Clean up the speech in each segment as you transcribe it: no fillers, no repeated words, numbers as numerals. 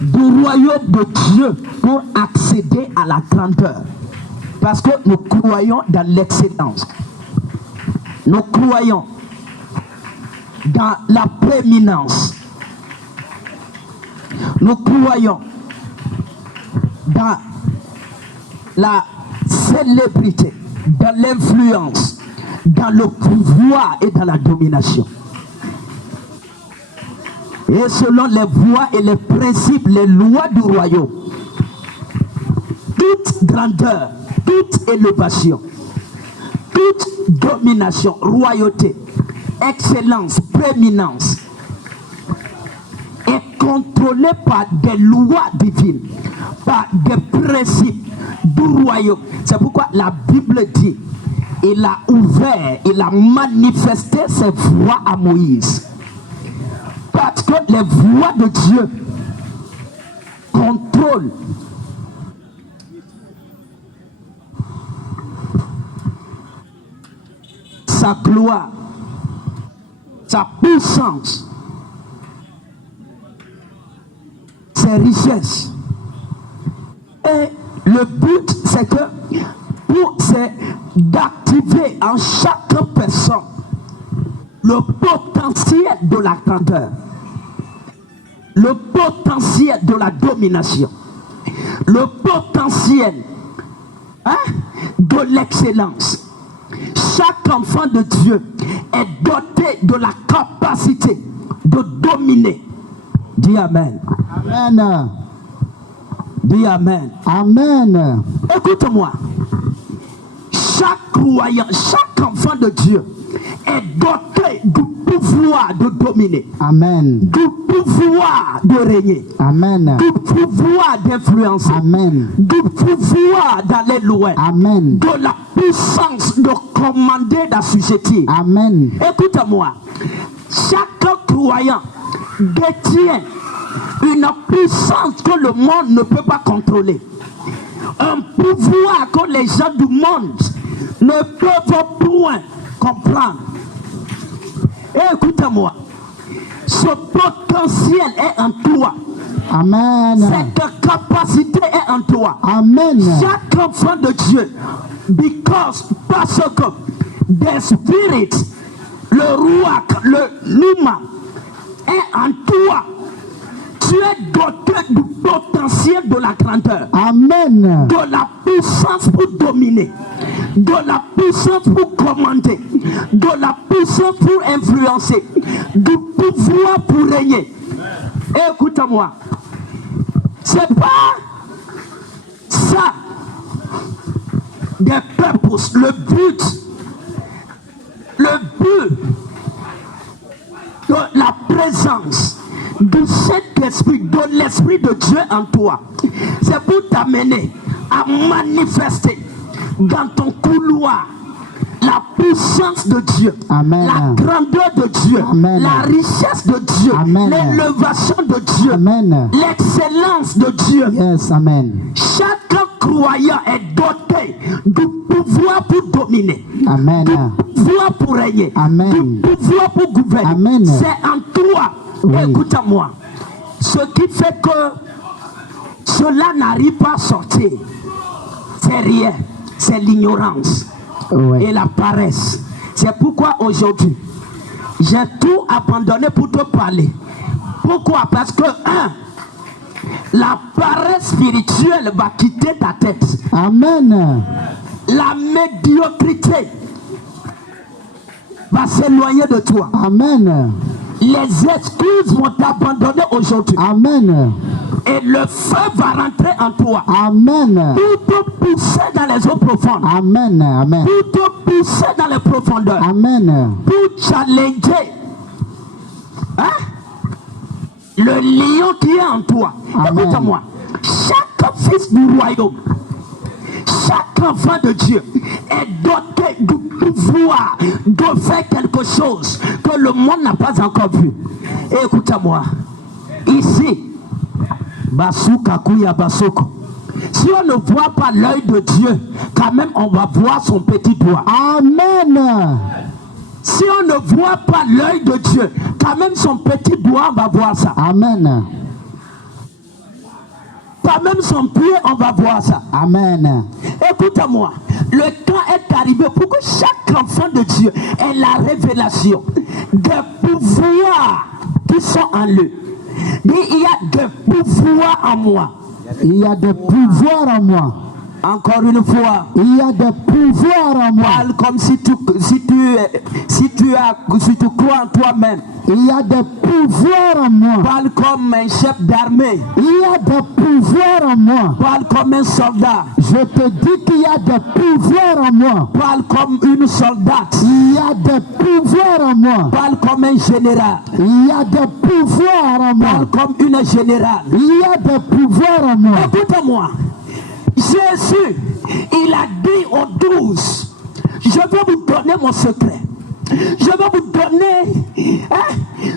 du royaume de Dieu pour accéder à la grandeur. Parce que nous croyons dans l'excellence. Nous croyons dans la prééminence. Nous croyons dans la célébrité, dans l'influence, dans le pouvoir et dans la domination. Et selon les voies et les principes, les lois du royaume, toute grandeur, toute élévation, toute domination, royauté, excellence, prééminence est contrôlée par des lois divines, par des principes du royaume. C'est pourquoi la Bible dit, il a ouvert, il a manifesté ses voies à Moïse. Parce que les voies de Dieu contrôlent sa gloire, sa puissance, ses richesses. Et le but, c'est que c'est d'activer en chaque personne le potentiel de la grandeur, le potentiel de la domination, le potentiel de l'excellence. Chaque enfant de Dieu est doté de la capacité de dominer. Dis Amen. Amen. Dis Amen. Amen. Écoute-moi. Chaque croyant, chaque enfant de Dieu est doté du pouvoir de dominer. Amen. Du pouvoir de régner. Amen. Du pouvoir d'influencer. Amen. Du pouvoir d'aller loin. Amen. De la puissance de commander, d'assujettir. Amen. Écoute-moi. Chaque croyant détient une puissance que le monde ne peut pas contrôler. Un pouvoir que les gens du monde ne peuvent point comprendre. Et écoute-moi, ce potentiel est en toi. Amen. Cette capacité est en toi. Amen. Chaque enfant de Dieu, parce que the spirit, le roi, le Numa est en toi. Tu es doté du potentiel de la grandeur. Amen. De la puissance pour dominer. De la puissance pour commander. De la puissance pour influencer. Du pouvoir pour régner. Écoute-moi. C'est pas ça des purposes, le but de la présence du Saint-Esprit, de l'Esprit de Dieu en toi. C'est pour t'amener à manifester dans ton couloir la puissance de Dieu. Amen. La grandeur de Dieu. Amen. La richesse de Dieu. Amen. L'élévation de Dieu. Amen. L'excellence de Dieu. Yes, amen. Chaque croyant est doté du pouvoir pour dominer. Amen. Du pouvoir pour régner. Amen. Du pouvoir pour gouverner. Amen. C'est en toi. Oui. Écoute-moi. Ce qui fait que cela n'arrive pas à sortir, c'est rien. C'est l'ignorance. Oui. Et la paresse. C'est pourquoi aujourd'hui, j'ai tout abandonné pour te parler. Pourquoi? Parce que, la paresse spirituelle va quitter ta tête. Amen. La médiocrité va s'éloigner de toi. Amen. Les excuses vont t'abandonner aujourd'hui. Amen. Et le feu va rentrer en toi. Amen. Pour te pousser dans les eaux profondes. Amen. Amen. Pour te pousser dans les profondeurs. Amen. Pour challenger le lion qui est en toi. Écoute-moi. Chaque fils du royaume, chaque enfant de Dieu est doté du pouvoir de faire quelque chose que le monde n'a pas encore vu. Écoute-moi. Ici, Basuka Kuya Basoko. Si on ne voit pas l'œil de Dieu, quand même on va voir son petit doigt. Amen. Si on ne voit pas l'œil de Dieu, quand même son petit doigt, on va voir ça. Amen. pas même son pied, on va voir ça. Amen. Écoute-moi, le temps est arrivé pour que chaque enfant de Dieu ait la révélation des pouvoirs qui sont en lui. Il y a des pouvoirs en moi. Il y a des pouvoirs en moi. Encore une fois, Il y a des pouvoirs en moi. parle comme si tu crois en toi-même. Il y a des pouvoirs en moi. Parle comme un chef d'armée. Il y a des pouvoirs en moi. Parle comme un soldat. Je te dis qu'il y a des pouvoirs en moi. Parle comme une soldate. Il y a des pouvoirs en moi. Parle comme un général. Il y a des pouvoirs en moi. Parle comme une générale. Il y a des pouvoirs en moi. Écoute-moi. Jésus, il a dit aux 12, je vais vous donner mon secret. Je vais vous donner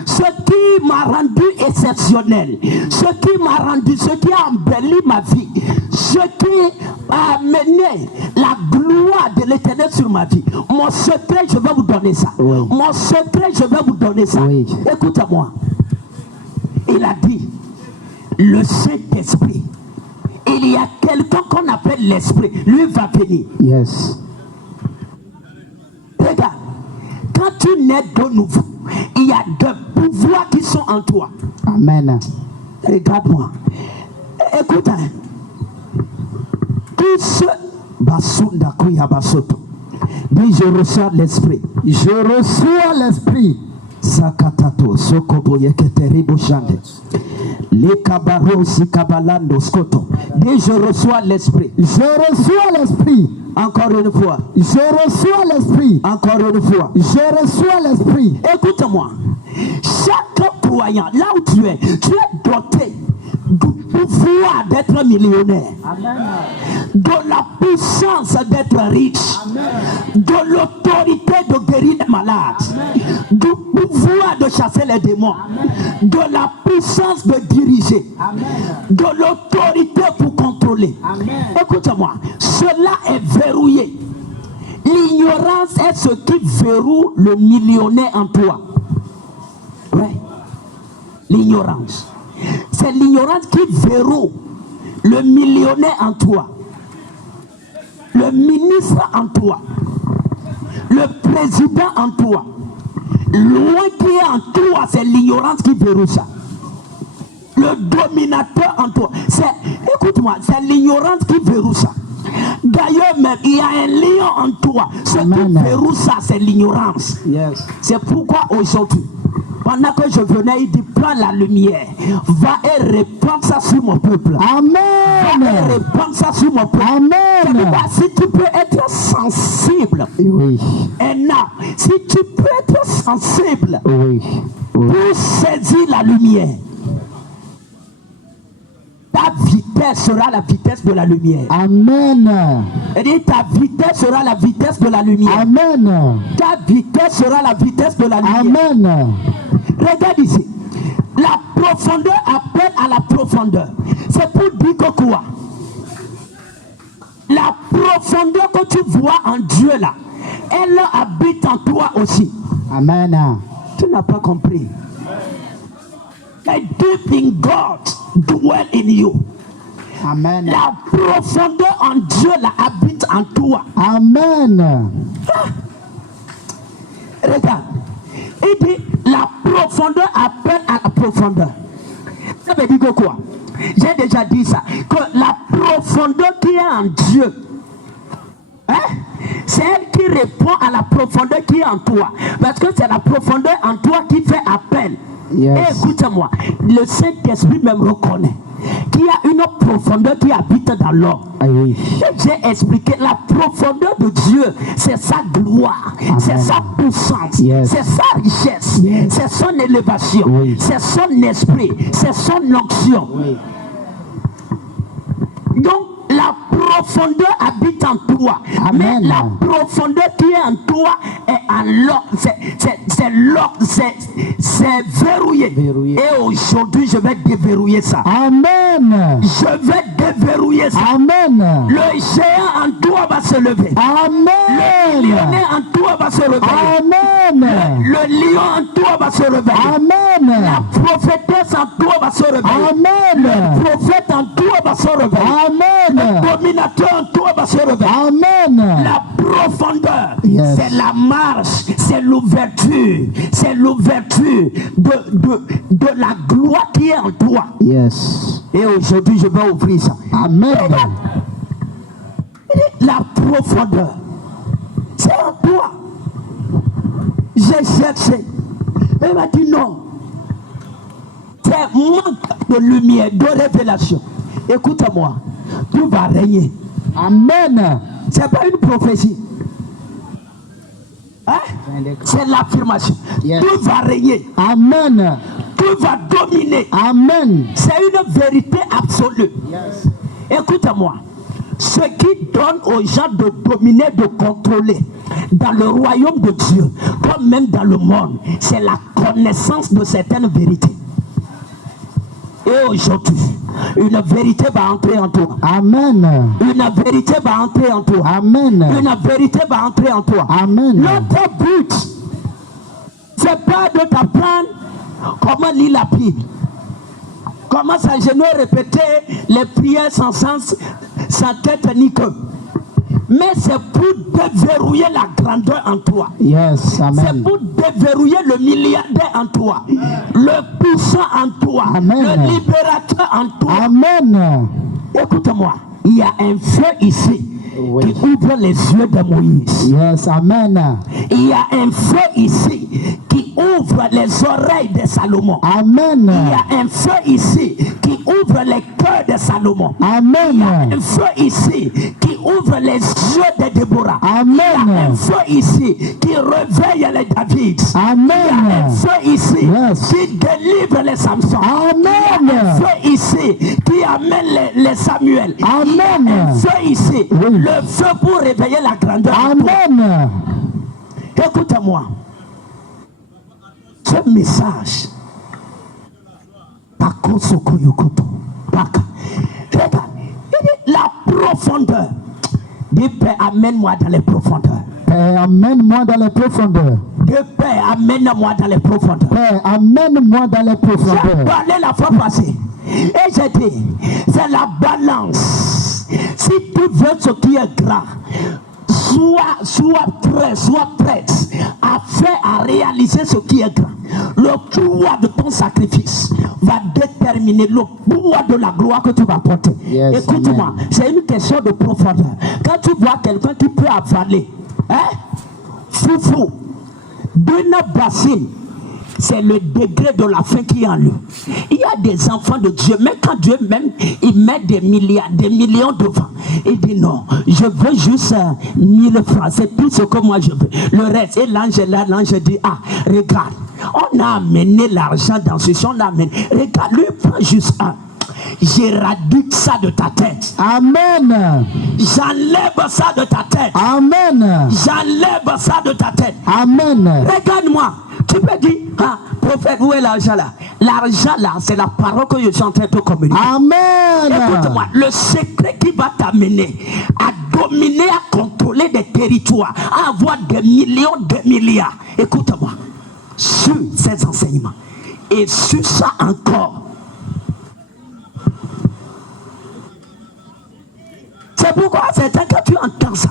ce qui m'a rendu exceptionnel, ce qui m'a rendu, ce qui a embelli ma vie, ce qui a amené la gloire de l'Éternel sur ma vie. Mon secret, je vais vous donner ça. Oui. Mon secret, je vais vous donner ça. Oui. Écoute-moi. Il a dit, le Saint-Esprit. Il y a quelqu'un qu'on appelle l'Esprit. Lui va venir. Yes. Regarde. Quand tu nais de nouveau, il y a des pouvoirs qui sont en toi. Amen. Regarde-moi. Écoute. Tout ce Basunda Kuya Basoto. Dis je reçois l'Esprit. Je reçois l'Esprit. Sakatato Sokobo Yeketeribo Shande. Les Kabaro Sikabalando Skoto. Dis je reçois l'Esprit. Je reçois l'Esprit. Encore une fois. Je reçois l'Esprit. Encore une fois. Je reçois l'Esprit. Écoute-moi. Chaque croyant, là où tu es doté du pouvoir d'être millionnaire. Amen. De la puissance d'être riche. Amen. De l'autorité de guérir les malades. Amen. Du pouvoir de chasser les démons. Amen. De la puissance de diriger. Amen. De l'autorité pour contrôler. Amen. Écoute-moi, cela est verrouillé. L'ignorance est ce qui verrouille le millionnaire en toi. Oui. L'ignorance. C'est l'ignorance qui verrouille le millionnaire en toi. Le ministre en toi. Le président en toi. Loin qui est en toi, c'est l'ignorance qui verrouille ça. Le dominateur en toi. Écoute-moi, c'est l'ignorance qui verrouille ça. D'ailleurs même, il y a un lion en toi. Ce qui verrouille ça, c'est l'ignorance. Yes. C'est pourquoi aujourd'hui, pendant que je venais, il dit prends la lumière, va et répandre ça sur mon peuple. Amen. Va et répandre ça sur mon peuple. Amen. Si tu peux être sensible, oui. Si tu peux être sensible, oui. pour saisir la lumière, ta vitesse sera la vitesse de la lumière. Amen. Et ta vitesse sera la vitesse de la lumière. Amen. Ta vitesse sera la vitesse de la lumière. Amen. Regarde ici. La profondeur appelle à la profondeur. C'est pour dire que quoi? La profondeur que tu vois en Dieu là, elle habite en toi aussi. Amen. Tu n'as pas compris. The deep in God dwell in you. Amen. La profondeur en Dieu là habite en toi. Amen. Regarde. Il dit la profondeur appelle à la profondeur. Ça veut dire que quoi? J'ai déjà dit ça. Que la profondeur qui est en Dieu, c'est elle qui répond à la profondeur qui est en toi. Parce que c'est la profondeur en toi qui fait appel. Yes. Et écoute-moi, le Saint-Esprit même reconnaît qu'il y a une profondeur qui habite dans l'homme. Oui. J'ai expliqué la profondeur de Dieu, c'est sa gloire, c'est sa puissance, yes. c'est sa richesse, yes. c'est son élévation, oui. c'est son esprit, c'est son onction. Oui. Donc la profondeur habite en toi. Amen. Mais la profondeur qui est en toi est en lock. C'est verrouillé. Et aujourd'hui, je vais déverrouiller ça. Amen. Je vais déverrouiller ça. Amen. Le géant en toi va se lever. Amen. Le lion en toi va se lever. Amen. Le lion en toi va se lever. Amen. La prophétesse en toi va se lever. Amen. Le prophète en toi va se lever. Amen. Le dominateur en toi va se lever. Amen. La profondeur, Yes. c'est la marche, c'est l'ouverture de la gloire qui est en toi. Yes. Et aujourd'hui, je vais ouvrir ça. Amen. La profondeur, c'est en toi. J'ai cherché. Elle m'a dit non. C'est manque de lumière, de révélation. Écoute-moi, tu vas régner. Amen. C'est pas une prophétie. Hein? C'est l'affirmation. Yes. Tu vas régner. Amen. Tu vas dominer. Amen. C'est une vérité absolue. Yes. Écoute-moi. Ce qui donne aux gens de dominer, de contrôler dans le royaume de Dieu, comme même dans le monde, c'est la connaissance de certaines vérités. Et aujourd'hui, une vérité va entrer en toi. Amen. Une vérité va entrer en toi. Amen. Une vérité va entrer en toi. Amen. Notre but, c'est pas de t'apprendre comment lire la Bible, comment s'agenouiller, répéter les prières sans sens, sans tête ni queue. Mais c'est pour déverrouiller la grandeur en toi. Yes. C'est Amen. pour déverrouiller le milliardaire en toi, le puissant en toi, Amen. le libérateur en toi. Amen. Écoute-moi, il y a un feu ici Oui. qui ouvre les yeux de Moïse. Yes. Amen. Il y a un feu ici qui ouvre les oreilles de Salomon. Amen. Il y a un feu ici qui ouvre les cœurs de Salomon. Il y a Amen. un feu ici qui ouvre les yeux de Déborah. Il y a un Amen. feu ici qui réveille les David. Il y a un Amen. feu ici Yes. qui délivre les Samson. Il y a un Amen. feu ici qui amène les Samuel. Il y a un Amen. feu ici, Oui. le feu pour réveiller la grandeur. en toi. Amen. Écoute-moi. Ce message. Regarde, la profondeur. Dis Père, amène-moi dans les profondeurs. Père, amène-moi dans les profondeurs. Dis Père, amène-moi dans les profondeurs. Père, amène-moi dans les J'ai profondeurs. parlé la fois passée. Et j'ai dit, c'est la balance. Si tu veux ce qui est grand, sois prête à faire, à réaliser ce qui est grand. Le pouvoir de ton sacrifice va déterminer le pouvoir de la gloire que tu vas porter. Yes, écoute-moi, amen. c'est une question de profondeur. Quand tu vois quelqu'un qui peut avaler, foufou, d'une bassine, c'est le degré de la faim qui est en lui. Il y a des enfants de Dieu, mais quand Dieu même, il met des millions devant, il dit non, je veux juste 1000 francs, c'est tout ce que moi je veux. Le reste, et l'ange est là, l'ange dit, ah, regarde, on a amené l'argent dans ce champ, on l'a amené. Regarde, lui prend juste un. J'éradique ça de ta tête. Amen. J'enlève ça de ta tête. Amen. J'enlève ça de ta tête. Amen. Regarde-moi. Tu peux dire, ah, prophète, où est l'argent là? L'argent là, c'est la parole que je suis en train de te communiquer. Amen. Écoute-moi, le secret qui va t'amener à dominer, à contrôler des territoires, à avoir des millions, des milliards. Écoute-moi, sur ces enseignements et sur ça encore. C'est pourquoi certains, quand tu entends ça,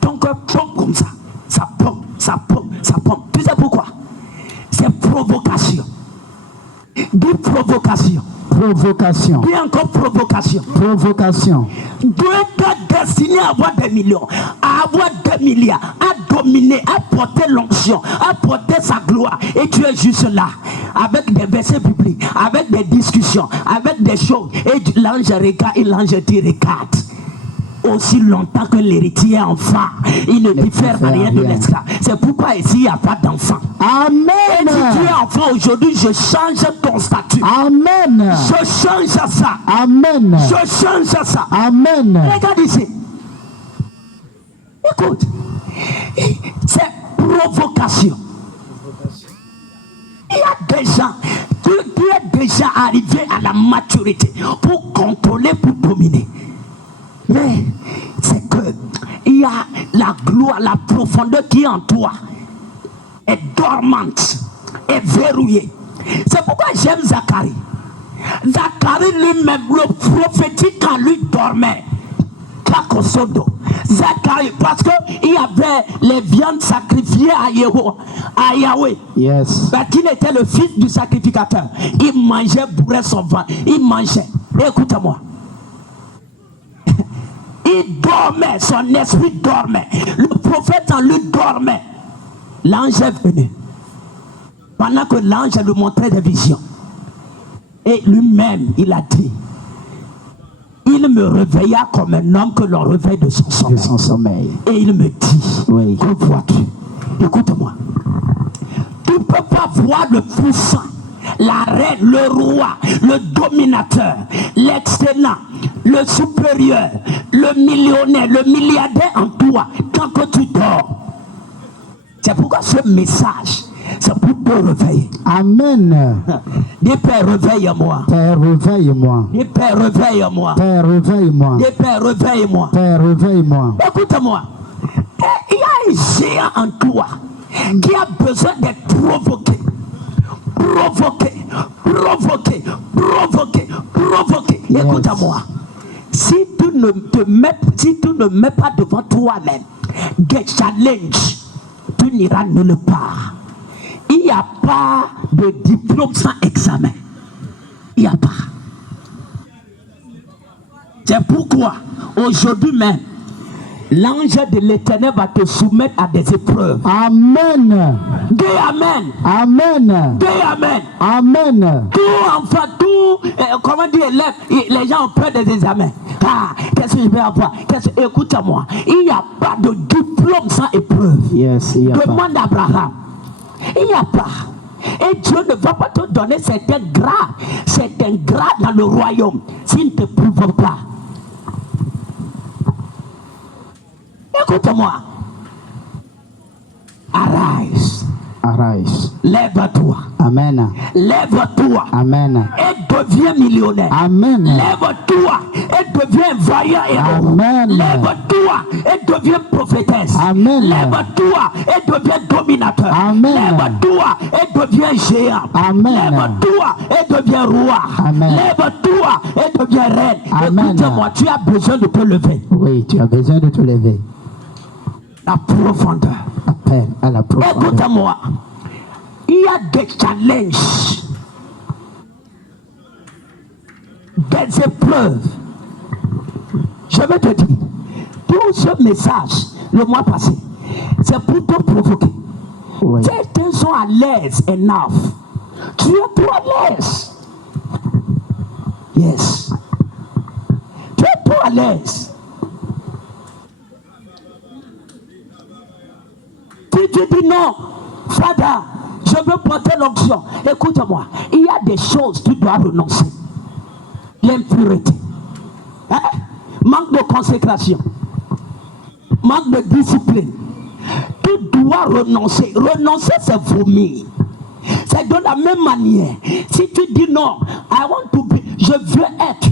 ton cœur pompe comme ça. Ça pompe, ça pompe, ça pompe. Tu sais pourquoi? C'est provocation. Dis provocation. Provocation. Dis encore provocation. Provocation. Dieu t'a destiné à avoir des millions, à avoir des milliards, à dominer, à porter l'onction, à porter sa gloire. Et tu es juste là, avec des versets bibliques, avec des discussions, avec des choses. Et l'ange regarde et l'ange dit regarde. aussi longtemps que l'héritier est enfant, il ne diffère rien de l'esclave. C'est pourquoi ici, il n'y a pas d'enfant. Amen. Et si tu es enfant aujourd'hui, je change ton statut. Amen. Je change ça. Amen. Je change ça. Amen. Regarde ici. Écoute. C'est provocation. Il y a des gens, tu es déjà arrivé à la maturité pour contrôler, pour dominer. Mais c'est que il y a la gloire, la profondeur qui est en toi est dormante, est verrouillée. C'est pourquoi j'aime Zacharie. Zacharie lui-même, le prophétique en lui dormait. Zacharie, parce qu'il y avait les viandes sacrifiées à Yahweh. Yes. Parce qu'il était le fils du sacrificateur. Il mangeait, bourrait son ventre. Il mangeait. Écoute-moi. Il dormait, son esprit dormait. Le prophète en lui dormait. L'ange est venu. Pendant que l'ange lui montrait des visions. Et lui-même, il a dit, il me réveilla comme un homme que l'on réveille de son sommeil. Et il me dit, oui. Que vois-tu? Écoute-moi. Tu ne peux pas voir le puissant, la reine, le roi, le dominateur, l'excellent, le supérieur, le millionnaire, le milliardaire en toi tant que tu dors. C'est pourquoi ce message, c'est pour te réveiller. Amen. Dis Père, réveille-moi. Père, réveille-moi. Dis Père, réveille-moi. Père, réveille-moi. Dis Père, réveille-moi. Père, réveille-moi. Écoute-moi. Il y a un géant en toi qui a besoin d'être provoqué. Provoqué. Provoqué. Provoqué. Provoqué. Yes. Écoute-moi. Si tu ne mets pas devant toi-même des challenges, tu n'iras nulle part. Il n'y a pas de diplôme sans examen. Il n'y a pas. C'est pourquoi aujourd'hui même, l'ange de l'Éternel va te soumettre à des épreuves. Amen. Dis Amen. Amen. Dis Amen. Amen. Tout enfant, comment dire, les gens ont peur des examens. Ah, qu'est-ce que je vais avoir? Écoute-moi, il n'y a pas de diplôme sans épreuve. Yes, demande à Abraham. Il n'y a pas. Et Dieu ne va pas te donner certains grades dans le royaume s'il ne te prouve pas. Écoute-moi. Arise. Arise. Lève-toi. Amen. Lève-toi. Amen. Et deviens millionnaire. Amen. Lève-toi et deviens vaillant héros. Amen. Lève-toi et deviens prophétesse. Amen. Lève-toi et deviens dominateur. Amen. Lève-toi et deviens géant. Amen. Lève-toi et deviens roi. Amen. Lève-toi et deviens reine. Amen. Écoute-moi, tu as besoin de te lever. Oui, tu as besoin de te lever. La profondeur. Appel à la profondeur. Écoute-moi. Il y a des challenges, des épreuves. Je vais te dire, tout ce message, le mois passé, c'est pour te provoquer. Oui. Certains sont à l'aise enough. Tu es trop à l'aise. Yes. Tu es trop à l'aise. Tu dis non, Fada, je veux porter l'onction. Écoute-moi, il y a des choses que tu dois renoncer. L'impureté, hein? Manque de consécration, manque de discipline. Tu dois renoncer. Renoncer, c'est vomir. C'est de la même manière. Si tu dis non, je veux être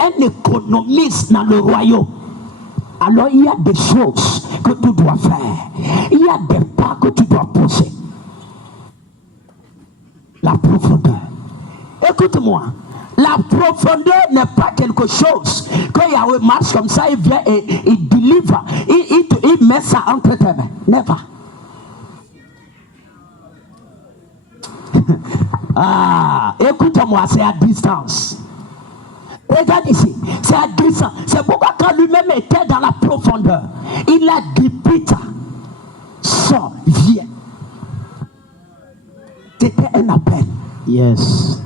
un économiste dans le royaume. Alors il y a des choses que tu dois faire. Il y a des pas que tu dois poser. La profondeur. Écoute-moi. La profondeur n'est pas quelque chose que Yahweh marche comme ça, il vient et il délivre. Il met ça entre tes mains. Never. Écoute-moi, c'est à distance. Regarde ici, c'est à distance. C'est pourquoi quand lui-même était dans la profondeur, il a dit, Peter, sors, viens. C'était un appel. Yes.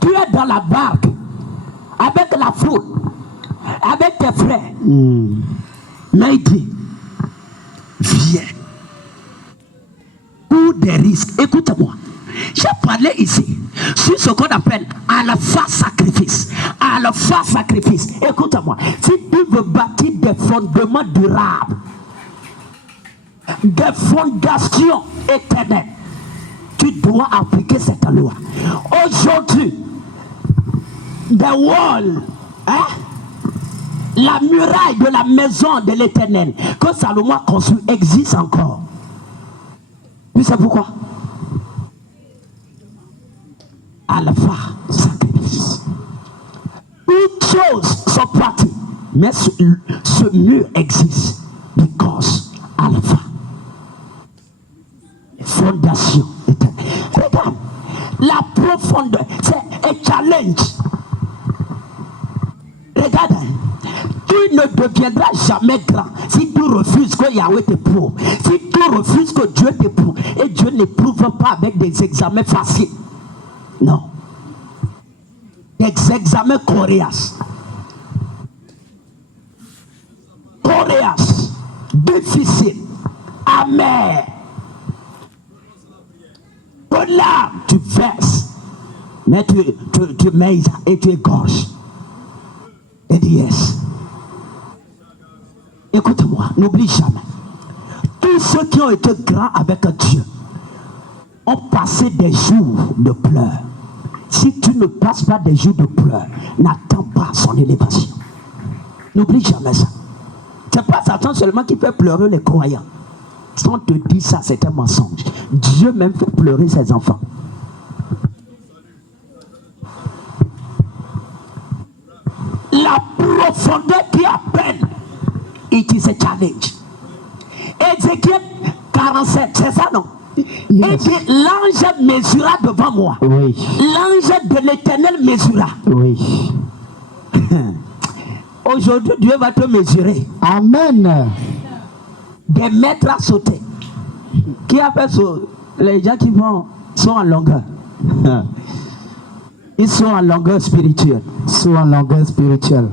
Tu es dans la barque avec la foule. avec tes frères. Mais il dit, viens. Pour des risques. Écoute-moi. J'ai parlé ici sur ce qu'on appelle alpha sacrifice. Alpha sacrifice. Écoute-moi. Si tu veux bâtir des fondements durables, des fondations éternelles, tu dois appliquer cette loi. Aujourd'hui, the wall, la muraille de la maison de l'Éternel que Salomon a construit existe encore. Tu sais pourquoi? Alpha sacrifice. Toutes choses sont parties, mais ce mur existe because alpha. Fondation éternelle. Regarde, la profondeur, c'est un challenge. Regarde, tu ne deviendras jamais grand si tu refuses que Yahweh t'éprouve. Si tu refuses que Dieu t'éprouve. Et Dieu n'éprouve pas avec des examens faciles. Non. Des examens coriaces. Coriaces. Difficiles. Amers. De là, tu verses. Mais tu mets et tu égorges. Et dis yes. Écoute-moi, n'oublie jamais. Tous ceux qui ont été grands avec Dieu ont passé des jours de pleurs. Si tu ne passes pas des jours de pleurs, n'attends pas son élévation. N'oublie jamais ça. C'est pas Satan seulement qui fait pleurer les croyants. Si on te dit ça, c'est un mensonge. Dieu même fait pleurer ses enfants. La profondeur qui appelle, it is a challenge. Ézéchiel 47, c'est ça non? Yes. Et dit, l'ange mesura devant moi. Oui. L'ange de l'Éternel mesura. Oui. Aujourd'hui, Dieu va te mesurer. Amen. Des mètres à sauter. Qui a fait ça? Les gens qui sont en longueur. Ils sont en longueur spirituelle. Sont en longueur spirituelle.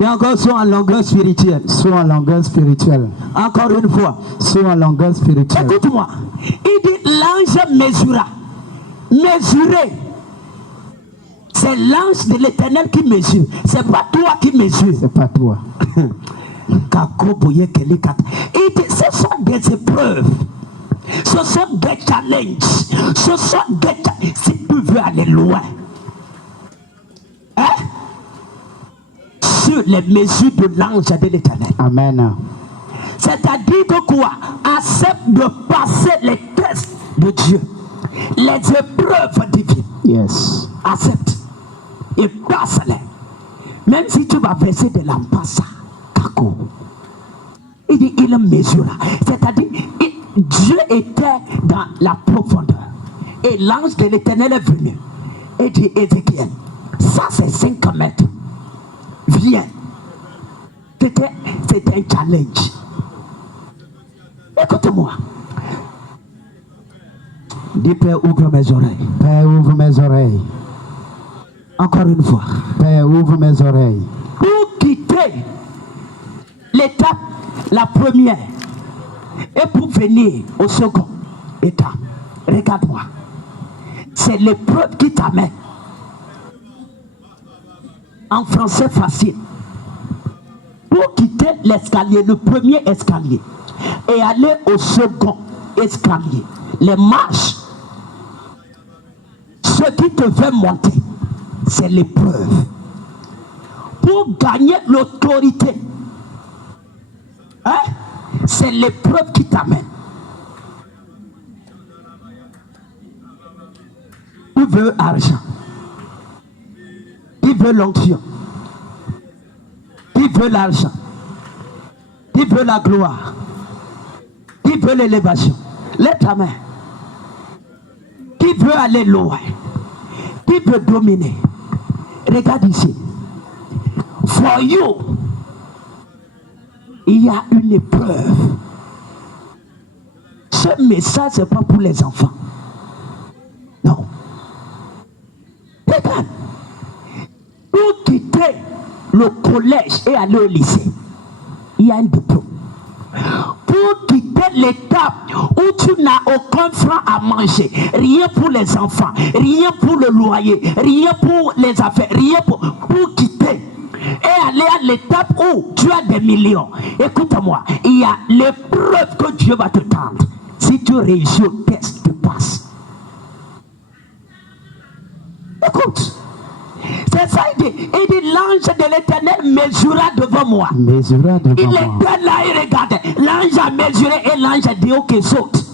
Et encore sont en longueur spirituelle. Sont en longueur spirituelle. Encore une fois. Sont en longueur spirituelle. Écoute-moi. Il dit l'ange mesura. Mesurer. C'est l'ange de l'Éternel qui mesure. C'est pas toi qui mesure. C'est pas toi. Il dit ce sont des épreuves. Ce sont des challenges. Ce sont des challenges. Si tu veux aller loin. Sur les mesures de l'ange de l'Éternel. Amen. C'est-à-dire que quoi? Accepte de passer les tests de Dieu. Les épreuves divines. Yes. Accepte. Et passe-les. Même si tu vas verser de l'amphassa. Kako. Il dit, il mesura. C'est-à-dire, Dieu était dans la profondeur. Et l'ange de l'Éternel est venu. Et dit, Ézéchiel, ça c'est 5 mètres. Viens. C'était un challenge. Écoute-moi. Dis, Père, ouvre mes oreilles. Père, ouvre mes oreilles. Encore une fois. Père, ouvre mes oreilles. Pour quitter l'étape, la première, et pour venir au second étape, regarde-moi. C'est l'épreuve qui t'amène. En français facile. Pour quitter l'escalier, le premier escalier, et aller au second escalier, les marches, ce qui te fait monter, c'est l'épreuve. Pour gagner l'autorité, c'est l'épreuve qui t'amène. Tu veux argent, tu veux l'onction, tu veux l'argent, tu veux la gloire, tu veux l'élévation. Lève ta main. Qui veut aller loin, qui veut dominer. Regarde ici. For you, il y a une épreuve. Ce message, c'est pas pour les enfants. Non. Regarde. Pour quitter le collège et aller au lycée, il y a un diplôme. Pour quitter l'étape où tu n'as aucun franc à manger, rien pour les enfants, rien pour le loyer, rien pour les affaires, rien pour quitter et aller à l'étape où tu as des millions. Écoute-moi, il y a l'épreuve que Dieu va te tendre. Si tu réussis au test, tu passes. Écoute, c'est ça il dit l'ange de l'Éternel mesura devant moi. Mesura devant Il moi. était là, il regardait. L'ange a mesuré et l'ange a dit ok, saute.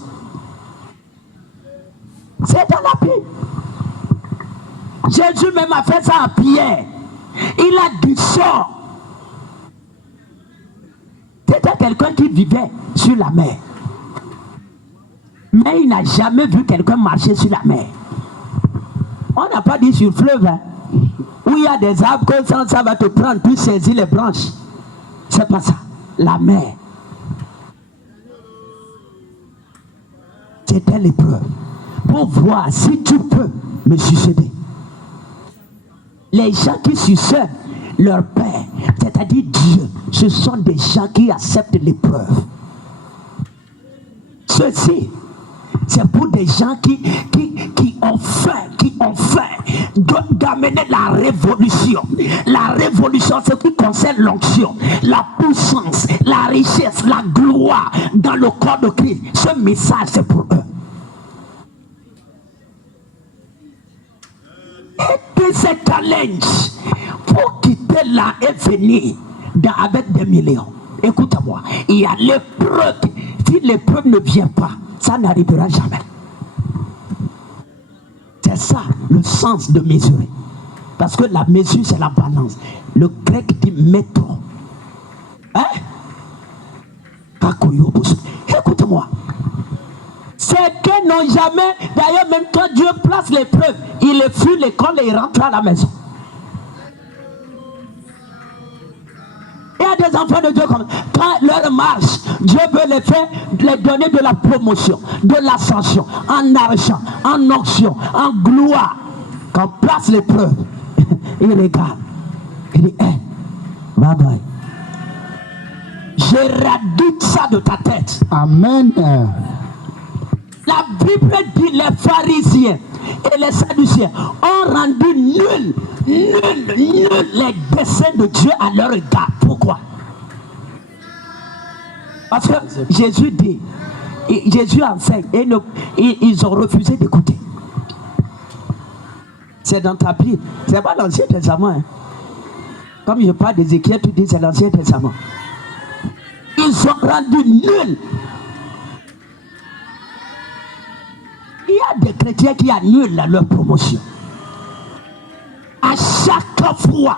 C'est dans la Bible. Jésus même a fait ça à Pierre. Il a dit sort. C'était quelqu'un qui vivait sur la mer. Mais il n'a jamais vu quelqu'un marcher sur la mer. On n'a pas dit sur le fleuve, hein, où il y a des arbres que ça va te prendre, tu saisis les branches. C'est pas ça. La mer. C'était l'épreuve. Pour voir si tu peux me succéder. Les gens qui succèdent leur père, c'est-à-dire Dieu, ce sont des gens qui acceptent l'épreuve. Ceci, c'est pour des gens qui ont faim d'amener la révolution. La révolution, c'est ce qui concerne l'onction, la puissance, la richesse, la gloire dans le corps de Christ. Ce message, c'est pour eux. Et puis ces challenges pour quitter là et venir avec des millions. Écoute-moi, il y a l'épreuve. Si l'épreuve ne vient pas, ça n'arrivera jamais. C'est ça le sens de mesurer. Parce que la mesure, c'est la balance. Le grec dit métro. Hein? Écoute-moi. Certains n'ont jamais, d'ailleurs même quand Dieu place l'épreuve, il fuit l'école et il rentre à la maison. Il y a des enfants de Dieu comme quand leur marche, Dieu veut les faire, les donner de la promotion, de l'ascension, en argent, en onction, en gloire. Quand on place l'épreuve, il regarde. Il dit, hey, bye bye. J'éradique ça de ta tête. Amen. La Bible dit les pharisiens et les sadduciens ont rendu nul les desseins de Dieu à leur égard. Pourquoi? Parce que Jésus dit, Jésus enseigne et ils ont refusé d'écouter. C'est dans ta Bible, c'est pas l'Ancien Testament. Hein. Comme je parle d'Ézéchiel, tu dis c'est l'Ancien Testament. Ils sont rendus nuls. Il y a des chrétiens qui annulent leur promotion. À chaque fois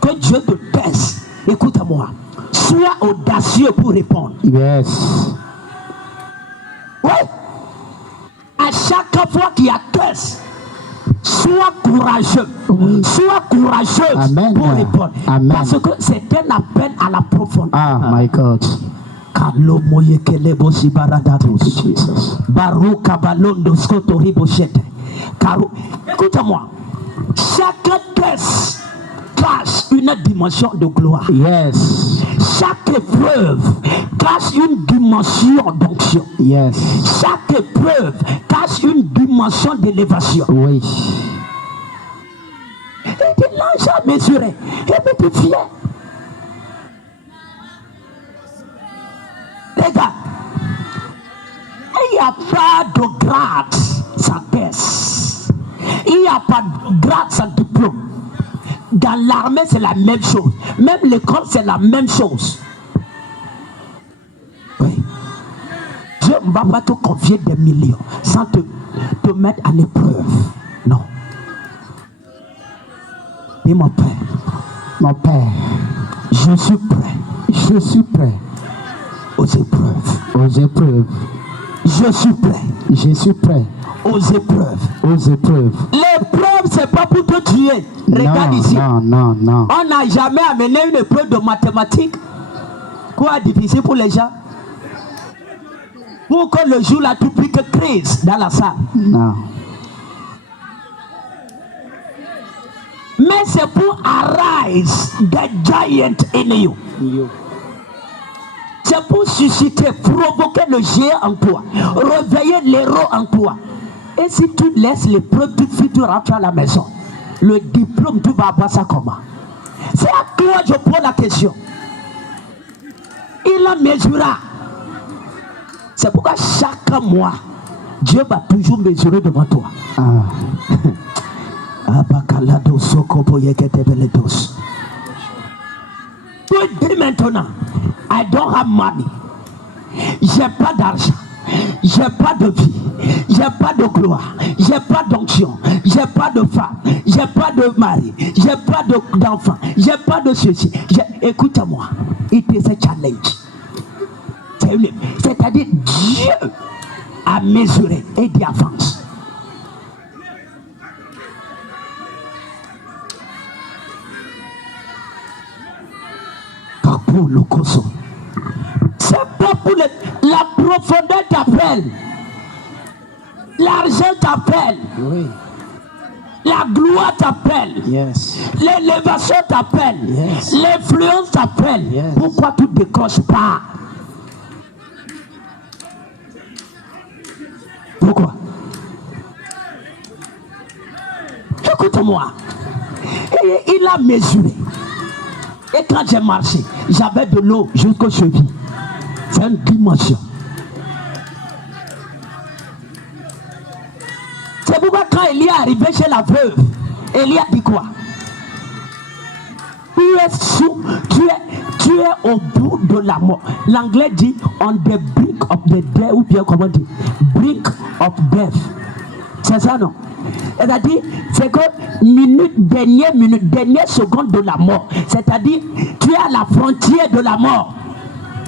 que Dieu te teste, écoute-moi, sois audacieux pour répondre. Yes. Oui. À chaque fois qu'il y a test, sois courageux. Sois courageuse. Amen. Pour répondre. Amen. Parce que c'est un appel à la profondeur. Ah, my God. Écoute-moi, chaque test cache une dimension de gloire. Yes. Chaque épreuve cache une dimension d'onction. Yes. Chaque épreuve cache une dimension d'élévation. Oui. Et de l'ange à mesurer. Et puis tu fier. Regarde, il n'y a pas de grade sans test. Il n'y a pas de grade sans diplôme. Dans l'armée, c'est la même chose. Même l'école, c'est la même chose. Oui. Dieu ne va pas te confier des millions sans te mettre à l'épreuve. Non. Et mon Père. Mon Père. Je suis prêt. Je suis prêt. Aux épreuves. Aux épreuves. Je suis prêt. Je suis prêt. Aux épreuves. Aux épreuves. L'épreuve, c'est pas pour te tuer. Regarde Non, ici. non. On n'a jamais amené une épreuve de mathématiques. Quoi difficile pour les gens? Pour que le jour là, tu plus que crise dans la salle. Non. Mais c'est pour arise the giant in you. C'est pour susciter, provoquer le géant en toi, réveiller l'héros en toi. Et si tu laisses les preuves du futur rentrer à la maison, le diplôme, tu vas avoir ça comment? C'est à toi que je pose la question. Il en mesurera. C'est pourquoi chaque mois, Dieu va toujours mesurer devant toi. Tu dis maintenant, I don't have money. J'ai pas d'argent. J'ai pas de vie. J'ai pas de gloire. J'ai pas d'onction. J'ai pas de femme. J'ai pas de mari. J'ai pas d'enfant. J'ai pas de ceci. Écoute-moi. It is a challenge. C'est-à-dire Dieu a mesuré et dit avance. Pour le coso. C'est pas pour la profondeur t'appelle. L'argent t'appelle. Oui. La gloire t'appelle. Yes. L'élévation t'appelle. Yes. L'influence t'appelle. Yes. Pourquoi tu ne décroches pas? Pourquoi? Écoute-moi. Il a mesuré. Et quand j'ai marché, j'avais de l'eau jusqu'aux chevilles. C'est une dimension. C'est pourquoi quand Élie est arrivé chez la veuve, Élie a dit quoi? Tu es au bout de la mort. L'anglais dit on the brink of the death, ou bien comment dire, brink of death. C'est ça, non? C'est-à-dire, c'est que dernière seconde de la mort. C'est-à-dire, tu es à la frontière de la mort.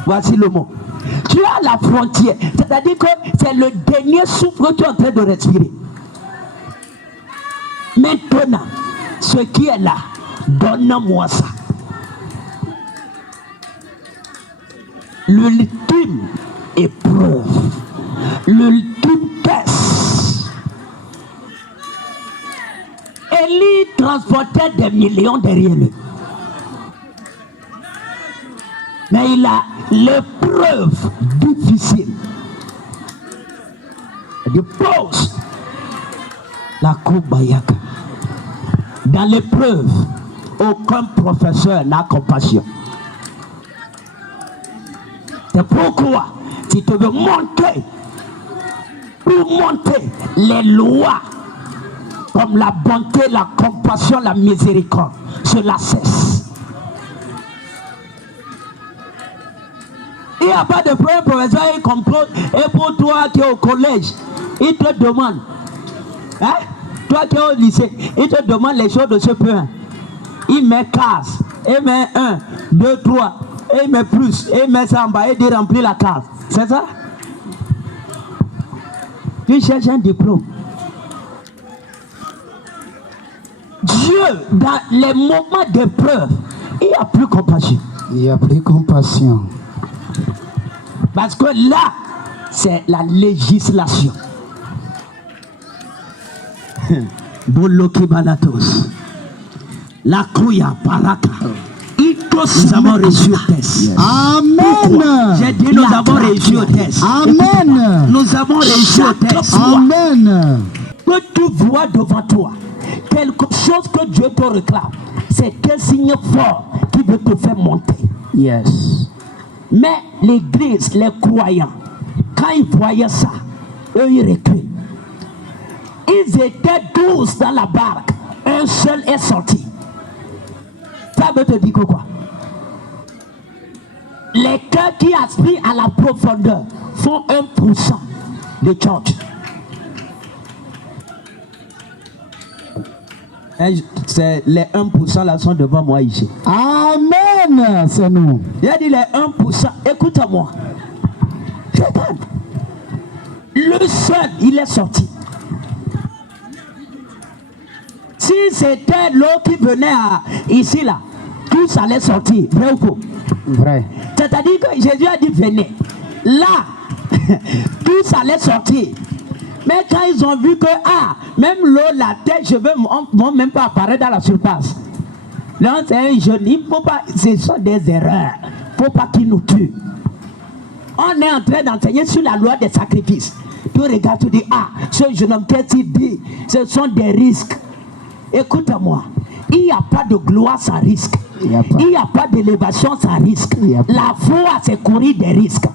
Voici le mot. Tu es à la frontière. C'est-à-dire que c'est le dernier souffle que tu es en train de respirer. Maintenant, ce qui est là, donne-moi ça. L'ultime épreuve, l'ultime test. Élie transportait des millions derrière lui. Mais il a l'épreuve difficile. Il pose la Koubayaka. Dans l'épreuve, aucun professeur n'a compassion. C'est pourquoi, si tu veux monter, pour monter les lois, comme la bonté, la compassion, la miséricorde, cela cesse. Il n'y a pas de premier professeur, il comprend. Et pour toi qui es au collège, il te demande, hein? Toi qui es au lycée, il te demande les choses de ce peu. Il met case, il met 1, 2, 3, et il met plus, et il met ça en bas, et il remplit la case. C'est ça? Tu cherches un diplôme. Dieu, dans les moments d'épreuve, il n'y a plus compassion. Il n'y a plus compassion. Parce que là, c'est la législation. Boloki Balatos. La Kouya Paraka. Nous avons réussi au test. Amen. J'ai dit nous avons réussi au test. Amen. Nous avons réussi au test. Amen. Que tu vois devant toi quelque chose que Dieu te réclame, c'est un signe fort qui veut te faire monter. Yes. Mais l'église, les croyants, quand ils voyaient ça, eux ils reculent. Ils étaient 12 dans la barque, un seul est sorti. Ça veut te dire quoi? Les cœurs qui aspirent à la profondeur font 1% de church. C'est les 1% là sont devant moi ici. Amen. C'est nous. Il a dit les 1%. Écoute-moi. Regarde. Le seul, il est sorti. Si c'était l'eau qui venait ici là, tous allaient sortir. Vrai ou faux? Vrai. C'est-à-dire que Jésus a dit venez. Là, tous allaient sortir. Mais quand ils ont vu que, même l'eau, la terre, je veux même pas apparaître dans la surface. Non, c'est un jeune. Il faut pas. Ce sont des erreurs. Il ne faut pas qu'il nous tue. On est en train d'enseigner sur la loi des sacrifices. Tu regardes, tu dis, ah, ce jeune homme, qu'est-ce qu'il dit? Ce sont des risques. Écoute-moi. Il n'y a pas de gloire sans risque. Il n'y a pas d'élévation sans risque. La foi, c'est courir des risques.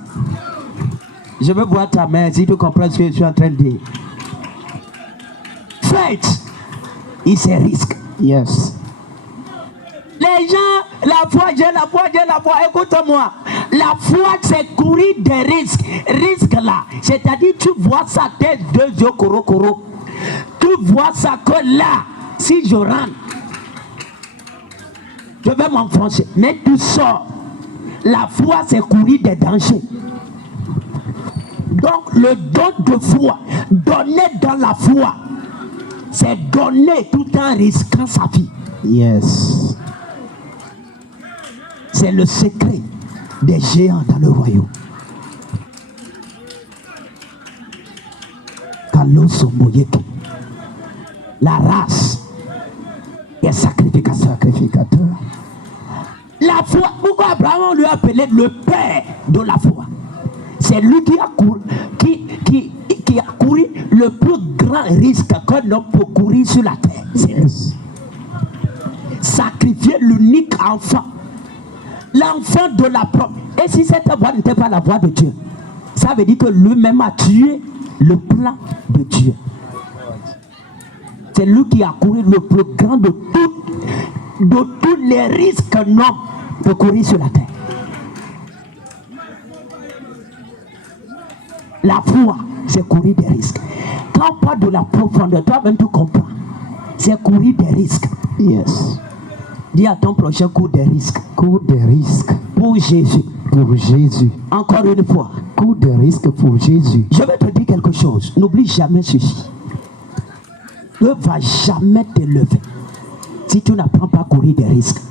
Je veux voir ta main si tu comprends ce que je suis en train de dire. Faith, il se risque. Yes. Les gens, la foi, j'ai la foi, écoute-moi. La foi, c'est courir des risques. Risque là, c'est-à-dire tu vois ça tête, 2 yeux, coro. Tu vois ça que là, si je rentre, je vais m'enfoncer. Mais tu sors. La foi, c'est courir des dangers. Donc, le don de foi, donner dans la foi, c'est donner tout en risquant sa vie. Yes. C'est le secret des géants dans le royaume. La race est sacrificateur. La foi, pourquoi Abraham lui a appelé le père de la foi? C'est lui qui a couru le plus grand risque qu'un homme peut courir sur la terre. Yes. Sacrifier l'unique enfant. L'enfant de la promesse. Et si cette voix n'était pas la voix de Dieu, ça veut dire que lui-même a tué le plan de Dieu. C'est lui qui a couru le plus grand de tous les risques qu'un homme peut courir sur la terre. La foi, c'est courir des risques. Quand on parle de la profondeur, toi-même tu comprends. C'est courir des risques. Yes. Dis à ton prochain, cours des risques. Cours des risques. Pour Jésus. Pour Jésus. Encore une fois. Cours des risques pour Jésus. Je vais te dire quelque chose. N'oublie jamais ceci. Dieu ne va jamais te lever si tu n'apprends pas à courir des risques.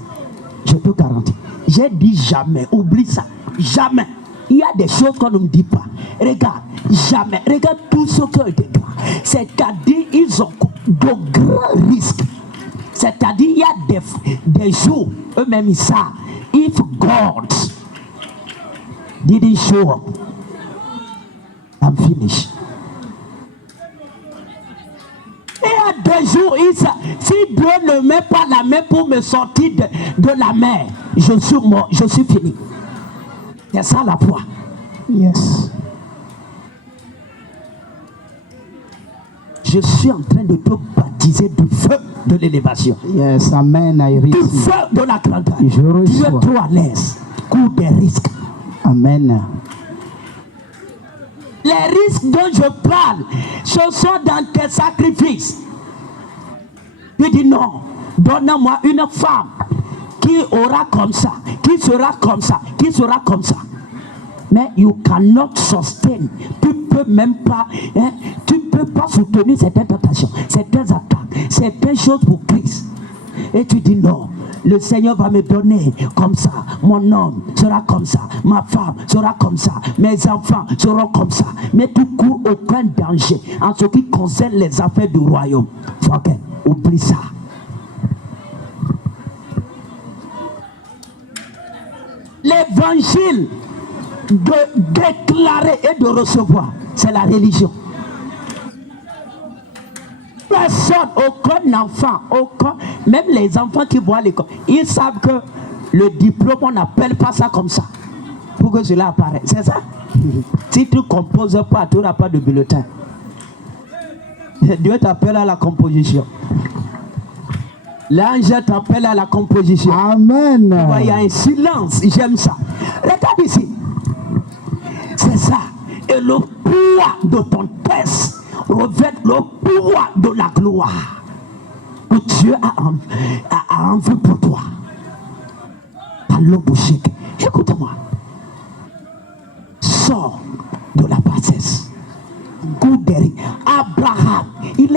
Je te garantis. J'ai dit jamais. Oublie ça. Jamais. Il y a des choses qu'on ne me dit pas. Regarde. Jamais. Regarde tout ce qui a été grands. C'est-à-dire ils ont de grands risques. C'est-à-dire il y a des jours, eux-mêmes ils savent. If God didn't show up, I'm finished. Il y a des jours, si Dieu ne met pas la main pour me sortir de la mer, je suis mort, je suis fini. C'est ça la foi. Yes. Je suis en train de te baptiser du feu de l'élévation. Yes, amen. Du feu de la grandeur. Tu es trop à l'aise. Cours des risques. Amen. Les risques dont je parle, ce sont dans tes sacrifices. Tu dis non, donne-moi une femme qui aura comme ça, qui sera comme ça, qui sera comme ça. Mais you cannot sustain. Tu peux même pas, tu peux pas soutenir certaines tentations, certaines attaques, certaines choses pour Christ. Et tu dis non, le Seigneur va me donner comme ça, mon homme sera comme ça, ma femme sera comme ça, mes enfants seront comme ça. Mais tu cours aucun danger en ce qui concerne les affaires du royaume. Forget, oublie ça. L'évangile de déclarer et de recevoir, c'est la religion. Personne, aucun enfant, même les enfants qui voient l'école, ils savent que le diplôme, on n'appelle pas ça comme ça pour que cela apparaisse. C'est ça. Si tu ne composes pas, tu n'auras pas de bulletin. Dieu t'appelle à la composition. L'ange t'appelle à la composition. Amen. Il y a un silence, j'aime ça. Regarde ici. C'est ça. Et le poids de ton test revêt le poids de la gloire que Dieu a envie pour toi. Écoute-moi. Sors de la bassesse. Abraham, il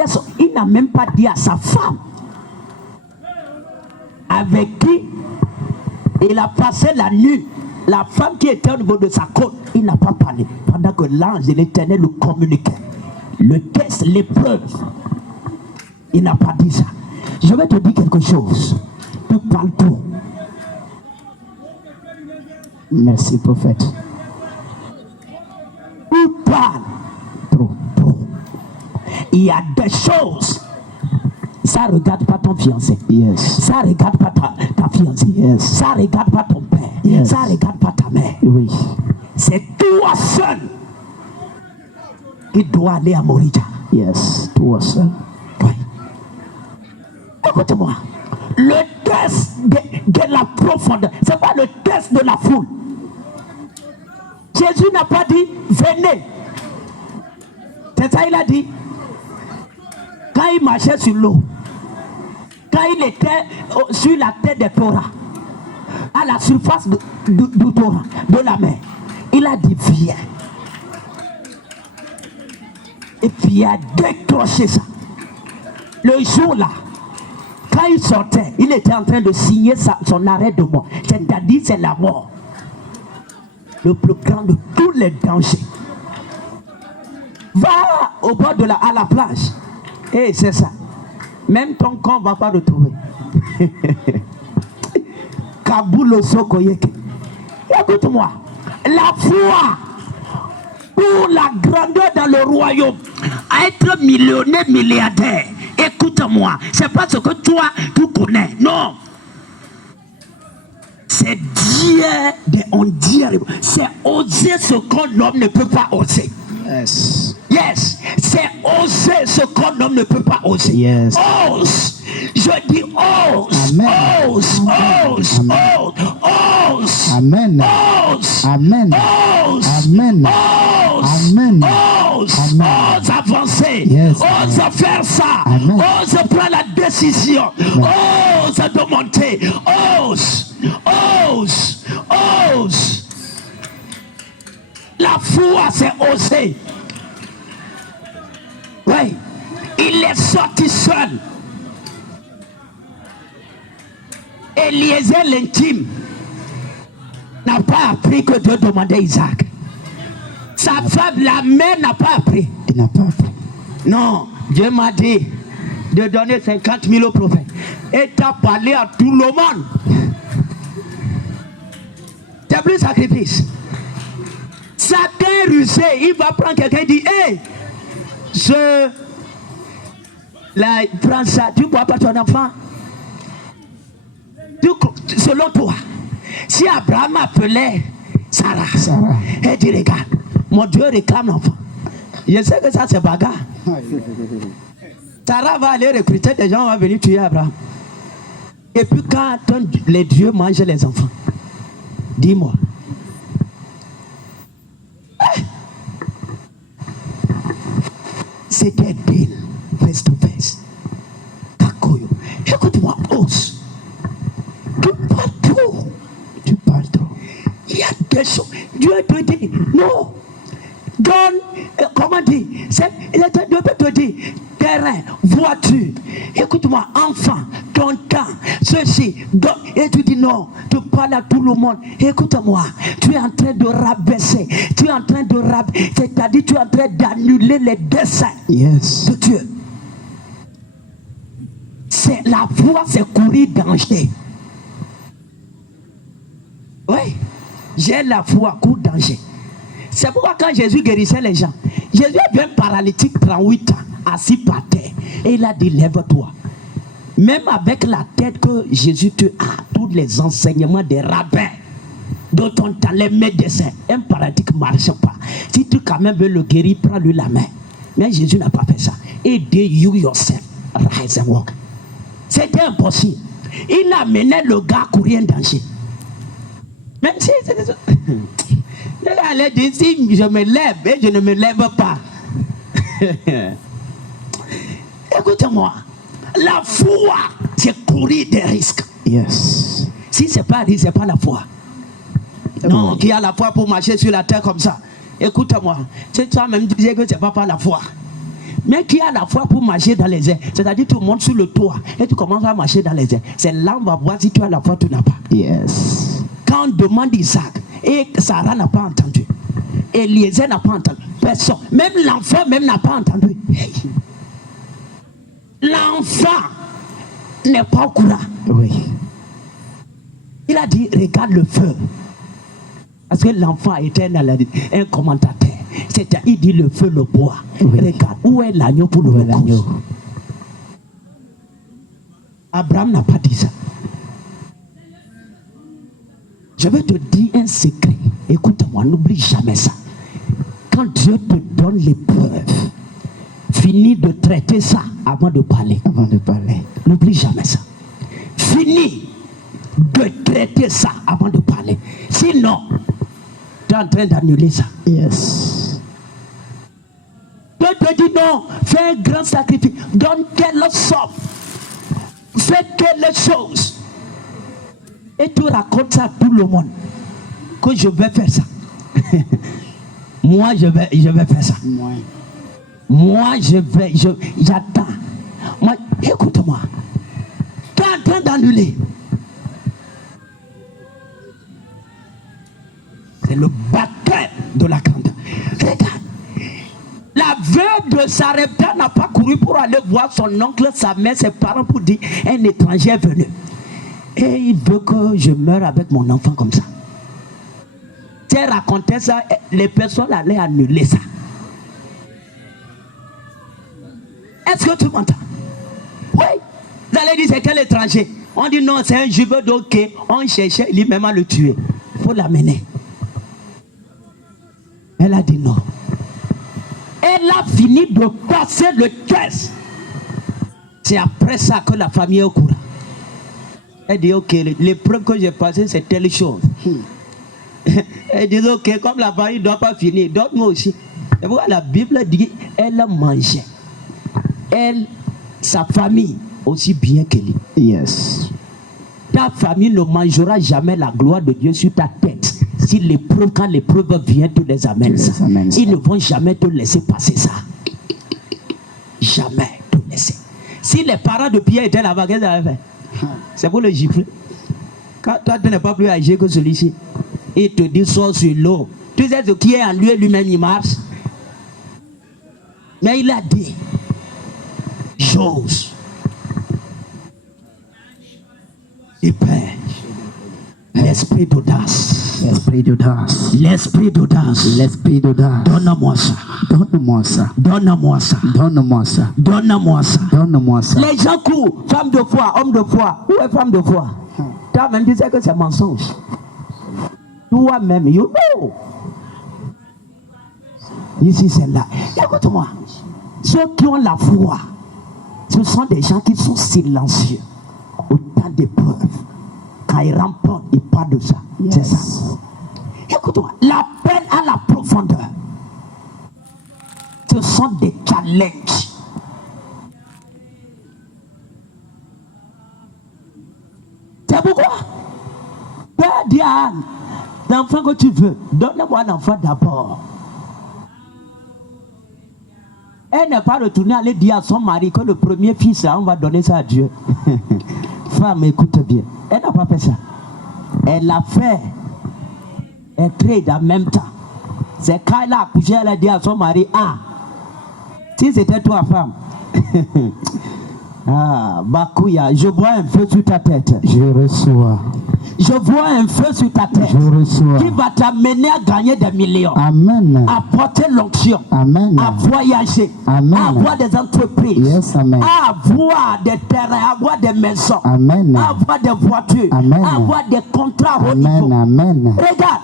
n'a même pas dit à sa femme avec qui il a passé la nuit. La femme qui était au niveau de sa côte, il n'a pas parlé. Pendant que l'ange de l'Éternel le communiquait. Le test, l'épreuve. Il n'a pas dit ça. Je vais te dire quelque chose. Tu parles trop. Merci, prophète. Tu parles trop. Il y a des choses. Ça regarde pas ton fiancé. Yes. Ça regarde pas ta fiancée. Yes. Ça regarde pas ton père. Yes. Ça regarde pas ta mère. Oui. C'est toi seul qui dois aller à Morija. Yes. Toi seul. Oui. Écoute-moi. Le test de la profondeur, c'est pas le test de la foule. Jésus n'a pas dit venez. C'est ça il a dit. Quand il marchait sur l'eau, quand il était sur la tête des Torah, à la surface du Torah, de la mer, il a dit viens. Et puis il a décroché ça. Le jour-là, quand il sortait, il était en train de signer son arrêt de mort. C'est-à-dire c'est la mort. Le plus grand de tous les dangers. Va au bord à la plage. Et c'est ça. Même ton corps ne va pas retrouver. Kaboul Sokoyeke. Écoute-moi. La foi pour la grandeur dans le royaume, à être millionnaire, milliardaire. Écoute-moi. C'est pas ce que toi, tu connais. Non. C'est dire, c'est oser ce qu'un homme ne peut pas oser. Yes. Yes, c'est oser ce qu'un homme ne peut pas oser. Yes. Ose. Je dis ose. Amen. Ose. Ose. Amen. Ose. Amen. Ose. Amen. Ose. Amen. Ose. Amen. Ose. Amen. Ose avancer. Yes. Ose faire ça. Amen. Ose prendre la décision. Amen. Ose de monter. Ose. Ose. Ose. La foi, c'est oser. Oui, il est sorti seul. Eliezer l'intime n'a pas appris que Dieu demandait Isaac. Sa femme, la mère, n'a pas appris. Il n'a pas appris. Non, Dieu m'a dit de donner 50 000 au prophète. Et tu as parlé à tout le monde. C'est plus sacrifice. Satan rusé, il va prendre quelqu'un et dit hey, prends ça, tu ne bois pas ton enfant. Selon toi, si Abraham appelait Sarah. Elle dit regarde, mon Dieu réclame l'enfant. Je sais que ça c'est bagarre. Sarah va aller recruter des gens, va venir tuer Abraham. Et puis quand les dieux mangent les enfants, dis-moi. C'était deal, face to face. Kakoyo. Écoute-moi, ose. Tu parles trop. Tu parles trop. Il y a des choses. Dieu te dit, non. Donne, comment dire, Dieu peut te dire, terrain, voiture. Écoute-moi, enfant, ton temps, ceci. Et tu dis non, tu parles à tout le monde. Écoute-moi, tu es en train de rabaisser. Tu es en train de rabaisser. C'est-à-dire, tu es en train d'annuler les desseins de Dieu. C'est la foi, c'est courir danger. Oui, j'ai la foi, cours danger. C'est pourquoi quand Jésus guérissait les gens, Jésus a vu un paralytique 38 ans, assis par terre. Et il a dit, lève-toi. Même avec la tête que Jésus te a, tous les enseignements des rabbins, dont on t'a les médecins, un paralytique ne marche pas. Si tu quand même veux le guérir, prends-lui la main. Mais Jésus n'a pas fait ça. Aidez you yourself, rise and walk. C'était impossible. Il a mené le gars à courir un danger. Même si il allait dire, si je me lève et je ne me lève pas. Écoutez-moi, la foi, c'est courir des risques. Yes. Si c'est pas risque, c'est pas la foi. Non, qui a la foi pour marcher sur la terre comme ça. Écoute-moi, c'est toi-même disais que c'est pas la foi. Mais qui a la foi pour marcher dans les airs, c'est-à-dire tu montes sur le toit et tu commences à marcher dans les airs. C'est là on va voir si tu as la foi ou tu n'as pas. Yes. Quand on demande Isaac, et Sarah n'a pas entendu, Eliezer n'a pas entendu, personne, même l'enfant même n'a pas entendu. Hey. L'enfant n'est pas au courant. Oui. Il a dit, regarde le feu. Parce que l'enfant était un commentateur. Il dit le feu, le bois. Oui. Regarde, où est l'agneau pour l'agneau? Abraham n'a pas dit ça. Je vais te dire un secret. Écoute-moi, n'oublie jamais ça. Quand Dieu te donne l'épreuve, finis de traiter ça avant de parler. Avant de parler. N'oublie jamais ça. Finis de traiter ça avant de parler. Sinon, tu es en train d'annuler ça. Yes. Dieu te dit non, fais un grand sacrifice. Donne quelle somme. Fais quelle chose. Et tu racontes ça à tout le monde. Que je vais faire ça. Moi, je vais faire ça. Moi, j'attends. Moi, écoute-moi. Tu es en train d'annuler. C'est le baptême de la grandeur. Regarde. La veuve de Sarepta n'a pas couru pour aller voir son oncle, sa mère, ses parents pour dire un étranger est venu. Et il veut que je meure avec mon enfant comme ça. Si elle racontait ça, les personnes allaient annuler ça. Est-ce que tu m'entends? Oui. Vous allez dire c'est quel étranger? On dit non, c'est un juif, donc on cherchait lui-même à le tuer. Il faut l'amener. Elle a dit non. Elle a fini de passer le test. C'est après ça que la famille est au courant. Elle dit ok, l'épreuve que j'ai passée c'est telle chose. Elle dit ok, comme la famille ne doit pas finir, donne-moi aussi. Et voilà, la Bible dit elle a mangé. Elle, sa famille, aussi bien qu'elle. Yes. Ta famille ne mangera jamais la gloire de Dieu sur ta tête. Si l'épreuve, quand l'épreuve vient, tu les amènes ça. Ils ne vont jamais te laisser passer ça. Jamais te laisser. Si les parents de Pierre étaient là-bas, qu'est-ce qu'ils avaient fait? C'est pour le gifler. Quand toi, tu n'es pas plus âgé que celui-ci, il te dit sors sur l'eau. Tu sais ce qui est en lui, lui-même, il marche. Mais il a dit, j'ose. Et Père, l'esprit d'audace. L'esprit d'audace. L'esprit d'audace. L'esprit d'audace. Donne-moi ça. Donne-moi ça. Donne-moi ça. Donne-moi ça. Donne-moi ça. Donne-moi ça. Les gens courent. Femme de foi, homme de foi. Où est femme de foi? Toi-même, tu sais que c'est mensonge. Toi-même, you know. Ici, c'est là. Écoute-moi. Ceux qui ont la foi, ce sont des gens qui sont silencieux. Au temps d'épreuve. Quand ils remportent, ils parlent de ça. Yes. C'est ça. Écoute-moi, l'appel à la profondeur, ce sont des challenges. C'est pourquoi Père dit à Anne, l'enfant que tu veux, donne-moi l'enfant d'abord. Elle n'est pas retournée aller dire à son mari que le premier fils, là, on va donner ça à Dieu. Femme, écoute bien. Elle n'a pas fait ça. Elle l'a fait. Elle trade en même temps. C'est quand elle a accouché, elle a dit à son mari, ah, si c'était toi, femme. Ah, Bakouya, je vois un feu sur ta tête. Je reçois. Je vois un feu sur ta tête. Je reçois. Qui va t'amener à gagner des millions. Amen. À porter l'onction. Amen. À voyager. Amen. À avoir des entreprises. Yes, amen. À avoir des terrains, à avoir des maisons. Amen. À avoir des voitures. Amen. À avoir des contrats au Amen. niveau. Amen. Regarde.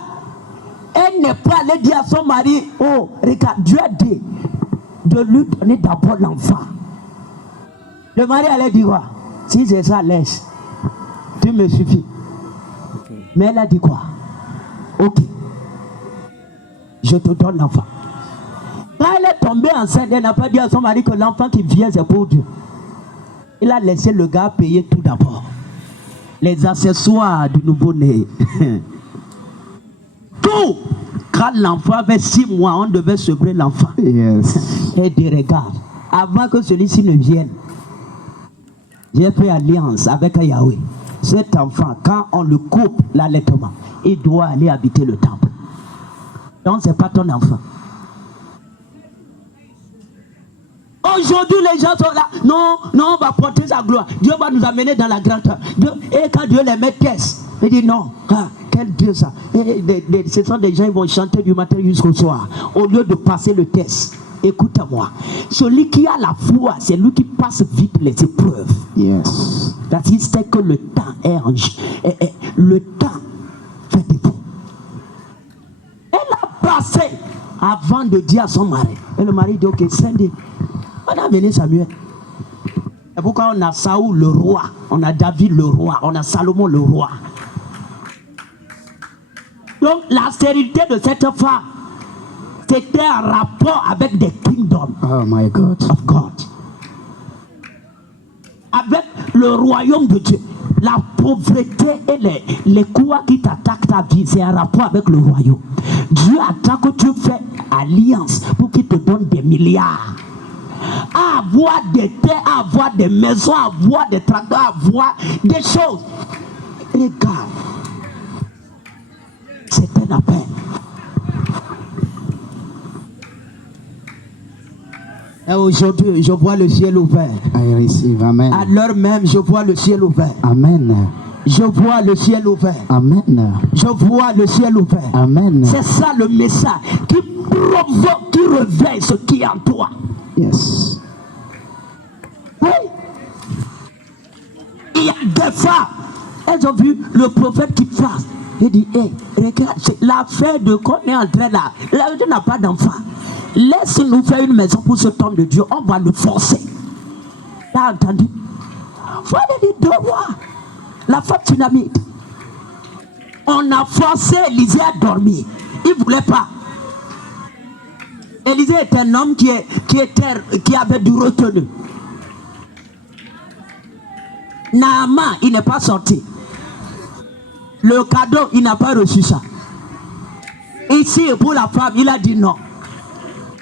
Elle n'est pas allée dire à son mari, oh, regarde, Dieu a dit de lui donner d'abord l'enfant. Le mari allait dire quoi? Si c'est ça, laisse. Tu me suffis. Mais elle a dit quoi? Ok. Je te donne l'enfant. Quand elle est tombée enceinte, elle n'a pas dit à son mari que l'enfant qui vient, c'est pour Dieu. Il a laissé le gars payer tout d'abord. Les accessoires du nouveau-né. Tout. Quand l'enfant avait 6 mois, on devait sevrer l'enfant. Yes. Et de regard. Avant que celui-ci ne vienne, j'ai fait alliance avec Yahweh. Cet enfant, quand on le coupe l'allaitement, il doit aller habiter le temple. Donc, ce n'est pas ton enfant. Aujourd'hui, les gens sont là. Non, non, on va porter sa gloire. Dieu va nous amener dans la grandeur. Et quand Dieu les met test, Il dit non. Quel Dieu ça? Ce sont des gens qui vont chanter du matin jusqu'au soir. Au lieu de passer le test. Écoute-moi. Celui qui a la foi, c'est lui qui passe vite les épreuves. Yes. C'est que le temps est le temps fait défaut. Elle a passé avant de dire à son mari. Et le mari dit ok, Cindy, on a amené Samuel. C'est pourquoi on a Saoul le roi, on a David le roi, on a Salomon le roi. Donc la stérilité de cette femme, c'était un rapport avec des kingdoms. Oh my God. Of God. Avec le royaume de Dieu. La pauvreté et les coups qui t'attaquent ta vie, c'est un rapport avec le royaume. Dieu attend que tu fais alliance pour qu'il te donne des milliards. À avoir des terres, à avoir des maisons, à avoir des tracteurs, à avoir des choses. Regarde. C'est un appel. Et aujourd'hui, je vois le ciel ouvert. I receive. Amen. À l'heure même, je vois le ciel ouvert. Amen. Je vois le ciel ouvert. Amen. Je vois le ciel ouvert. Amen. C'est ça le message qui provoque, qui réveille ce qui est en toi. Yes. Oui. Il y a des femmes, elles ont vu le prophète qui passe. Il dit, hé, regarde, c'est l'affaire de qu'on est en train là. Là, tu n'as pas d'enfant. Laisse-nous faire une maison pour cet homme de Dieu. On va le forcer. T'as entendu? Faut aller dire, devoir. La femme tsunamite. On a forcé Élisée à dormir. Il ne voulait pas. Élisée est un homme qui avait du retenu. Naaman, il n'est pas sorti. Le cadeau, il n'a pas reçu ça. Ici, pour la femme, il a dit non.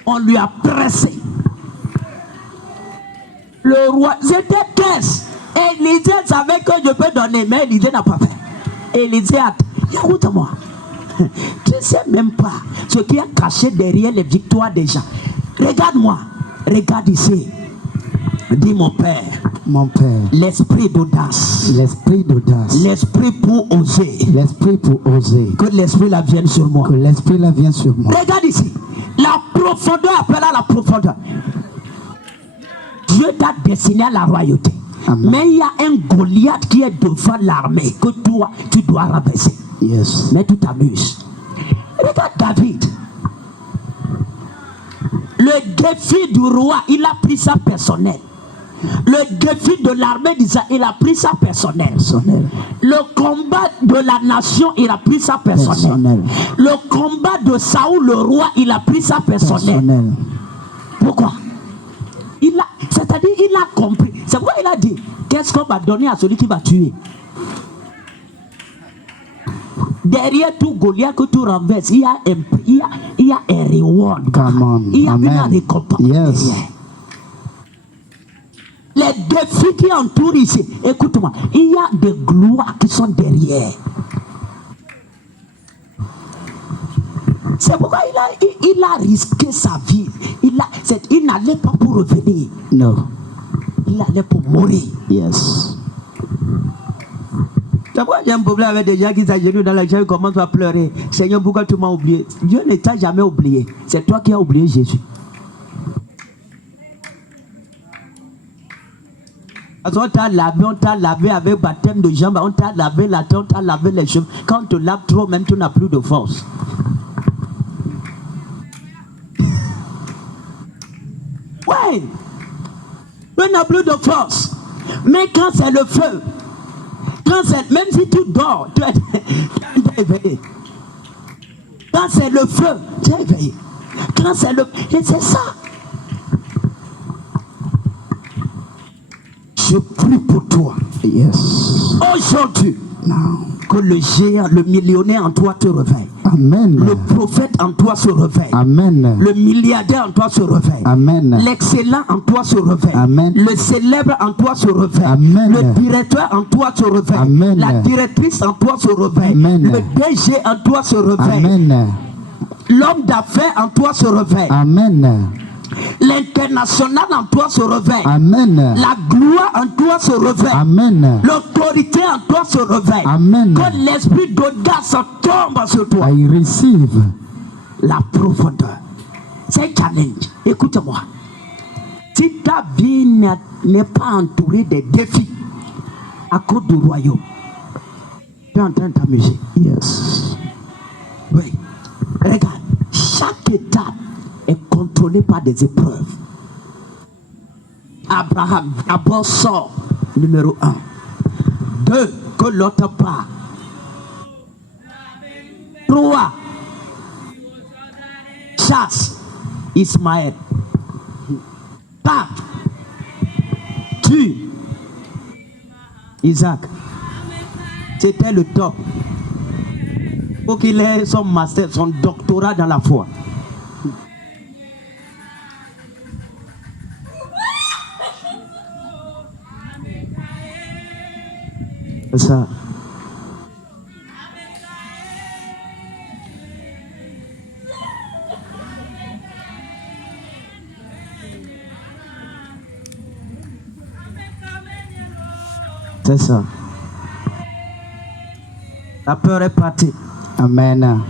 On lui a pressé. Le roi, c'était 15. Élisée savait que je peux donner, mais Élisée n'a pas fait. Élisée a dit, écoute-moi, tu ne sais même pas ce qui est caché derrière les victoires des gens. Regarde-moi, regarde ici. Dis mon Père. Mon Père. L'esprit d'audace. L'esprit d'audace. L'esprit pour oser. L'esprit pour oser. Que l'esprit là vienne sur moi. Que l'esprit là vienne sur moi. Regarde ici. La profondeur appelle à la profondeur. Dieu t'a destiné à la royauté. Amen. Mais il y a un Goliath qui est devant l'armée que toi, tu dois rabaisser. Yes. Mais tu t'amuses. Regarde David. Le défi du roi, il a pris ça personnel. Le défi de l'armée d'Israël, il a pris ça personnel. Le combat de la nation, il a pris ça personnel. Le combat de Saoul, le roi, il a pris ça personnel. Pourquoi? C'est-à-dire, il a compris. C'est pourquoi il a dit, qu'est-ce qu'on va donner à celui qui va tuer? Derrière tout Goliath que tu renverses, il y a un reward. Il y a une récompense. Yes. Les défis qui entourent ici, écoute-moi, il y a des gloires qui sont derrière. C'est pourquoi il a risqué sa vie. Il n'allait pas pour revenir. Non. Il allait pour mourir. Yes. C'est pourquoi j'ai un problème avec des gens qui s'agenouillent dans la chair et commencent à pleurer. Seigneur, pourquoi tu m'as oublié? Dieu ne t'a jamais oublié. C'est toi qui as oublié Jésus. Parce qu'on t'a lavé avec baptême de jambes, on t'a lavé la tête, on t'a lavé les cheveux. Quand on te lave trop, même tu n'as plus de force. Oui, tu n'as plus de force. Mais quand c'est le feu, même si tu dors, tu es éveillé. Quand c'est le feu, tu es éveillé. Quand c'est le... Et c'est ça. Je prie pour toi. Yes. Aujourd'hui, que le géant, le millionnaire en toi te réveille. Amen. Le prophète en toi se réveille. Amen. Le milliardaire en toi se réveille. Amen. L'excellent en toi se réveille. Amen. Le célèbre en toi se réveille. Amen. Le directeur en toi se réveille. Amen. La directrice en toi se réveille. Amen. Le DG en toi se réveille. Amen. L'homme d'affaires en toi se réveille. Amen. L'international en toi se réveille. Amen. La gloire en toi se réveille. Amen. L'autorité en toi se réveille. Amen. Que l'esprit d'audace tombe sur toi. I receive. La profondeur. C'est un challenge. Écoute-moi. Si ta vie n'est pas entourée de défis à cause du royaume, tu es en train de t'amuser. Yes. Oui. Regarde, chaque étape est contrôlée par des épreuves. Abraham, d'abord sort, numéro 1. 2, que l'autre part. 3, chasse Ismaël. 4, tue Isaac. C'était le top. Il faut qu'il ait son master, son doctorat dans la foi. C'est ça. C'est ça. La peur est partie. Amen.